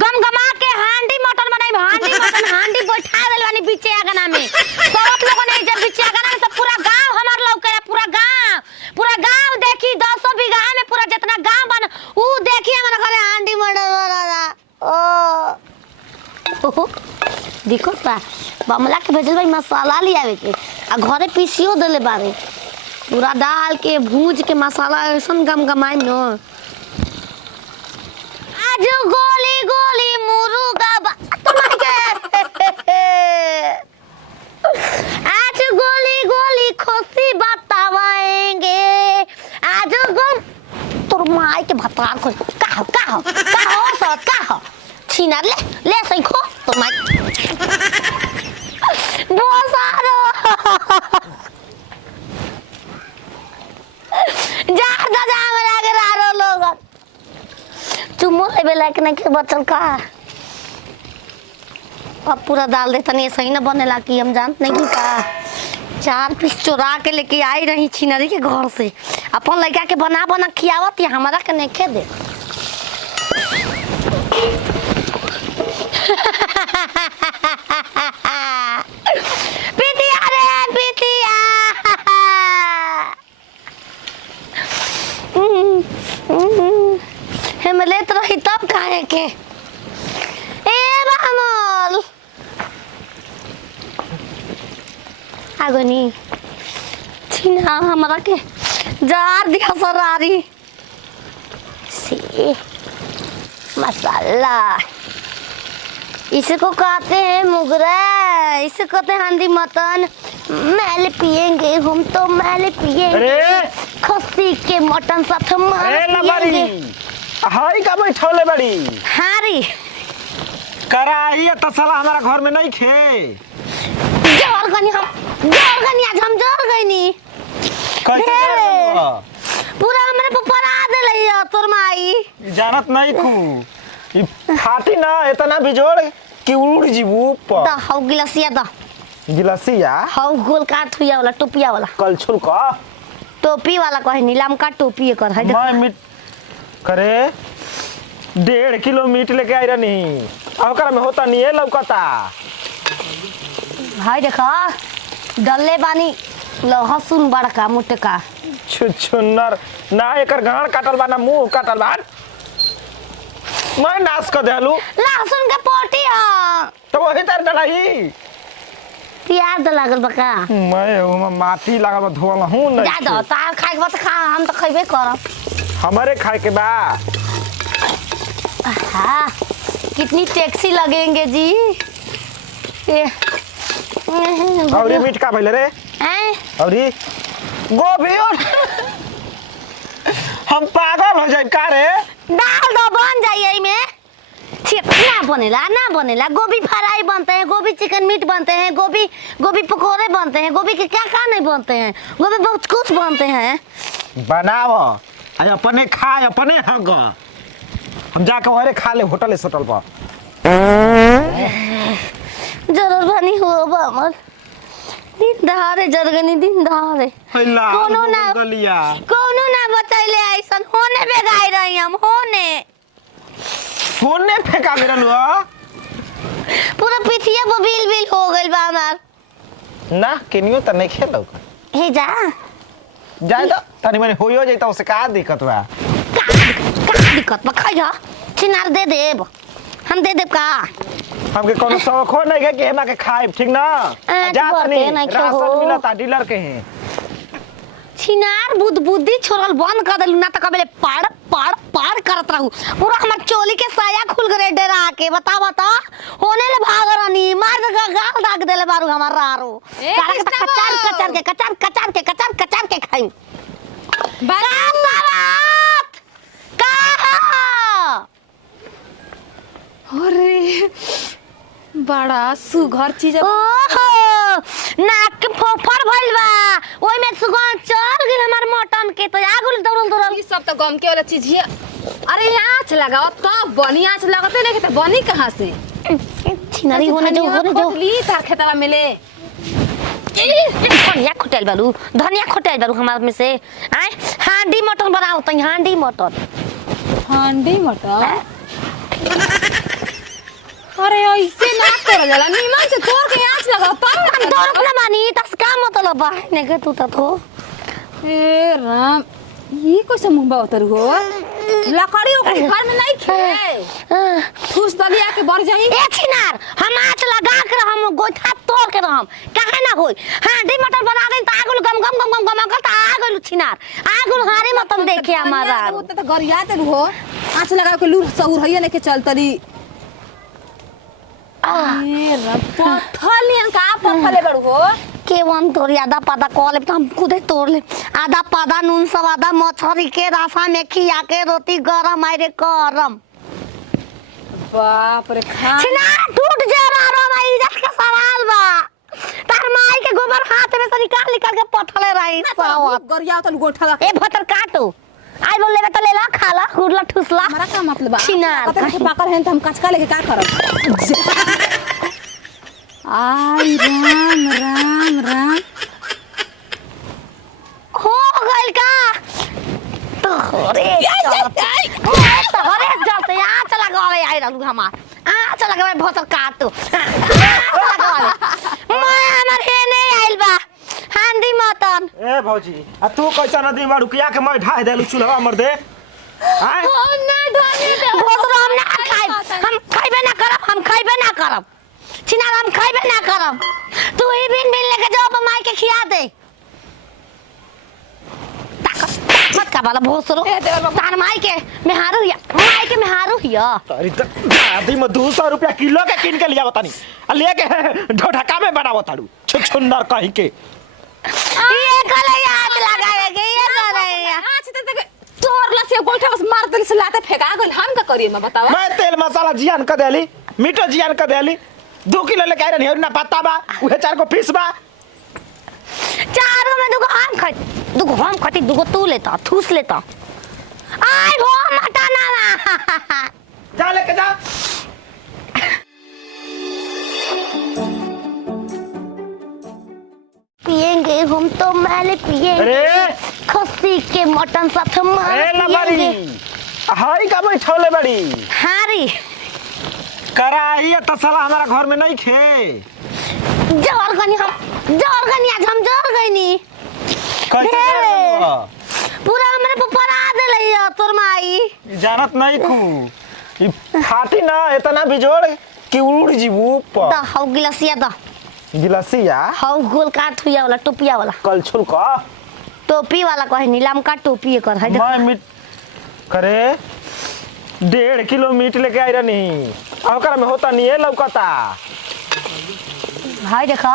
गमगमा के हांडी मटन बनाई हांडी मटन हांडी बैठा देल वाली बीचे आगना में सब लोगों ने जब बीचे आगना में सब पूरा गांव हमार लौके पूरा गांव देखी 200 बीघा में पूरा जितना गांव बन ऊ देखी हमरा घरे हांडी मटन बना ओ देखो ता बमला के भेजल भाई मसाला ले आवे के आ घरे पीसियो देले बारे पूरा डाल के भूज के मसाला ऐसन गमगमाई न आज गोली गोली मुर्गा आज गोली गोली खुशी बतावेंगे आज गम तोर माई के भतार को का छीना ले सही खो तोर माई बोसारो जा दादा हमरा के रारो लोग चुम्मो लेबे लायक नहीं के बचल का अब पूरा डाल दे तनी सही ना बनेला कि हम जानत नहीं का 4 पीस चोरा के लेके आई रही छिनरी के घर से अपन लड़का के बना खियावत या हमरा के नहीं खे दे पिटिया रे पिटिया हम लेत रही तब काहे के ए बामल आगनी छिना हमरा के जार दिया सरारी से मसाला इसको कहते हैं मुगरा इसे कहते हैं हांडी मटन मैल पिएंगे हम तो मैल पिएंगे खस्सी के मटन साथ मैल पिएंगे हाई का बैठौले बड़ी हारी कराही त साला हमारा घर में नहीं खे जोर गनी आज हम जोर गनी कैसे पूरा हमरे ऊपर आ देले तोर माई जानत नहीं खू ई फाटी ना इतना बिजोड़ कि उड़ जीबू ऊपर द हौ गिलासिया द गिलासिया हौ गोल काट हुआ वाला टोपिया वाला कलछुल का टोपी वाला कहे नीलम का टोपी कर है मैं मिट करे 1.5 किलो मीट लेके आई रहनी ओकरा में होता नहीं है लौकता भाई देखा डल्ले बानी लहसुन बड़का मोटका छुछुन्नर ना एकर गाड़ काटल बा ना मुंह काटल बा मैं नाश कर देलू लहसुन के पोटी ह तो वही तर डलाई प्याज लागल बका मैं ओमा माटी लागल धोल हूं नहीं जा दो तार खाए के बत खा हम तो खइबे करब हमारे खाए के बा हाँ कितनी टैक्सी लगेंगे जी ये औरी मीट का भइले रे हैं औरी गोभी और हम पागल हो जाए का रे डाल दो बन जाइए में ना बनेला गोभी फ्राई बनते हैं गोभी चिकन मीट बनते हैं गोभी पकोड़े बनते हैं गोभी के क्या नहीं बनते हैं गोभी बहुत कुछ बनते हैं बनाओ अरे अपने खाए अपने हग हम जाके वहां खा ले होटल सोटल पर जरूर बनी हो बामल दिन दहाड़े जरगनी दिन दहाड़े कोनो ना बचाइले ऐसन होने बेगाई रही हम होने फेंका मेरा लुआ पूरा पिथिया पर बिल हो गइल बा हमार ना केनियो त नहीं खेलौ हे जा जाए तो तनी मनी होयो जाई त उसे का दिक्कत बा का दिक्कत बा खाई जा चिनार दे देब हम दे देब का हमके कोनो शौक नहीं है कि हम के खाए ठीक ना जा तनी राशन मिलता डीलर के हैं छिनार बुद्धि छोड़ल बंद कर देलू ना त कबले पाड़ करत रहू पूरा हमर चोली के साया खुल गरे डरा के बता होने ले भाग रानी मार के गाल दाग देले बारू हमर रारो कचार के खाई बारात का अरे बड़ा सुघर चीज ओहो नाक के फोफर भइल बा ओइ में सुगंध चढ़ गेल हमर मटन के तो आगुल दौड़ल ई सब तो गम के वाला चीज है। अरे आँच लगाओ तब बनी आँच लगाते नहीं तो बनी कहाँ से छिनारी होने जो ली तार खेतवा मिले धनिया खोटेल बालू हमार में से आए हांडी मटन बनाओ तई हांडी मटन हांडी मटन अरे ऐसे ना तोड़ जाला नीमन से तोड़ के आँच लगाओ तब हम तोड़क ना मानी तस का मतलब बा ने के तू तो ए राम ये कैसे मुंह बा उतर हो लकड़ी ओकर घर में नहीं खे फूस दलिया के बढ़ जाई ए छिनार हम आँच लगा के हम गोइठा तोड़ के रहम काहे ना होई हांडी मटन बना देन त आगुल गम गम गम गम गम त आगुल छिनार आगुल हारी मतन देखे हमारा तो गरिया ते हो आँच लगा के लूर सौर हइए लेके चलतरी ए रब पत्थर लियन का पत्थर ले बड़ हो के वन तोरी आधा पादा कॉल तो हम खुदे तोड़ ले आधा पादा नून सब आधा मछरी के रासा में खिया के रोटी गरम आइरे गरम बाप रे खा छिना टूट जा रहा माई इज्जत का सवाल बा तार माई के गोबर हाथ में से निकाल निकाल के पथले रही सावत गरिया तो गोठा ए भतर काटो आई बोल लेबे त लेला खाला हुरला ठुसला हमारा का मतलब बा छिनार पता नहीं पाकर है तो हम कचका लेके का करब आई राम राम राम हो गइल का तोरे जाते आ चला गवे आई रहलू हमार आ चला गवे भतर काटो मैं हमर हे नहीं आइल बा हांडी मतन ए भौजी आ तू कैसा नदी में रुकिया के मैं ढाई देलू चूल्हा मर दे आय हम ना ढोनी दे भोसरो हम ना खाइब हम खाइबे ना करब हम खाइबे ना करब छिनार हम खाइबे ना करब तू ही बिन बिन लेके जाओ माई के खिया दे मत का वाला भोसरो तार माई के मेहारू हिया तारी त दादी में 200 रुपया किलो के किन के लिया बतानी आ लेके ढोढका में बनावत ताड़ू छुछुंदर कहि के ये कले याद लगावे के ये करे आज तक तोर लसे गोठा बस मार दल से लाते फेंका गल हम का करिए मैं बतावा मैं तेल मसाला जियान कर देली मीठो जियान कर देली 2 किलो लेके आइ रहनी ना पत्ता बा उहे 4 को पीस बा चारों में दुगो हम खटी दुगो तू लेता ठूस लेता आई भो मटाना जा लेके जा पिएंगे हम तो मैले पिएंगे अरे खस्सी के मटन साथ मार ए लबड़ी हाई का बैठौले बड़ी हारी कराई त साला हमारा घर में नहीं खे जर गनी आज हम जर गनी कैसे पूरा हमरे ऊपर आ देले तोर माई जानत नहीं खू ई फाटी ना इतना बिजोड़ कि उड़ जीबू ऊपर द हौ गिलासिया द गिलासिया हौ गोल काठ हुआ वाला टोपिया वाला कलछुल का टोपी वाला कहे नीलम का टोपी कर है मैं मीट करे 1.5 किलो मीट लेके आई रहनी ओकरा में होता नहीं है लौकता भाई देखा